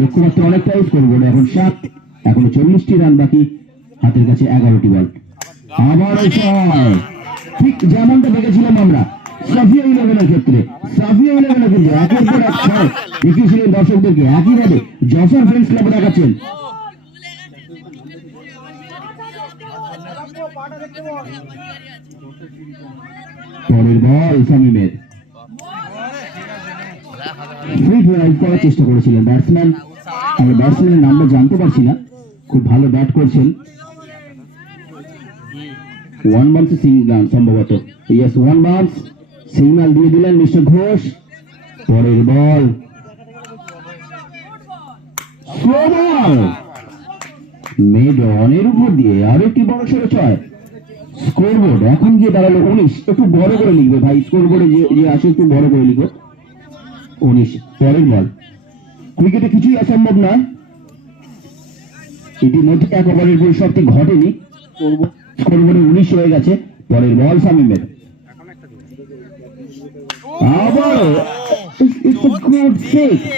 লক্ষ্যমাত্রা অনেকটাই স্কোরবোর্ডে এখন 7, এখনো 40টি রান বাকি, হাতের কাছে 11টি বল। আবারও 6, ঠিক যেমনটা দেখেছিলাম আমরা সাফিয়া ইলেভেনের ক্ষেত্রে। সাফিয়া ইলেভেনে কিন্তু একের পর এক 6 দেখিয়েছিলেন দর্শকদেরকে, একইভাবে যশোর ফ্রেন্ডস ক্লাবে দেখাচ্ছেন। পরের বল শামীমের, ফ্রি ড্রাইভ করার চেষ্টা করেছিলেন ব্যাটসম্যান। আমি ব্যাটসম্যানের নামটা জানতে পারছি না, খুব ভালো ব্যাট করছেন। 1 বাউন্সে সিগন্যাল সম্ভবত, ইয়েস 1 বাউন্স, সিগন্যাল দিয়ে দিলেন মিস্টার ঘোষ। পরের বল স্লো বল, মিড অনের উপর দিয়ে আরো একটি বড় সড়ো 6। স্কোরবোর্ড এখন গিয়ে দাঁড়ালো 19, একটু বড় করে লিখবে ভাই, স্কোরবোর্ডে যে আসে একটু বড় করে লিখো 19। পরের বল, ক্রিকেটে কিছুই অসম্ভব নয়, ইতিমধ্যে 1 ওভারের পরিসমাপ্তি ঘটেনি, স্কোরবোর্ডে 19 হয়ে গেছে। পরের বল শামীমের, আবার ইটস আ গুড সিক্স।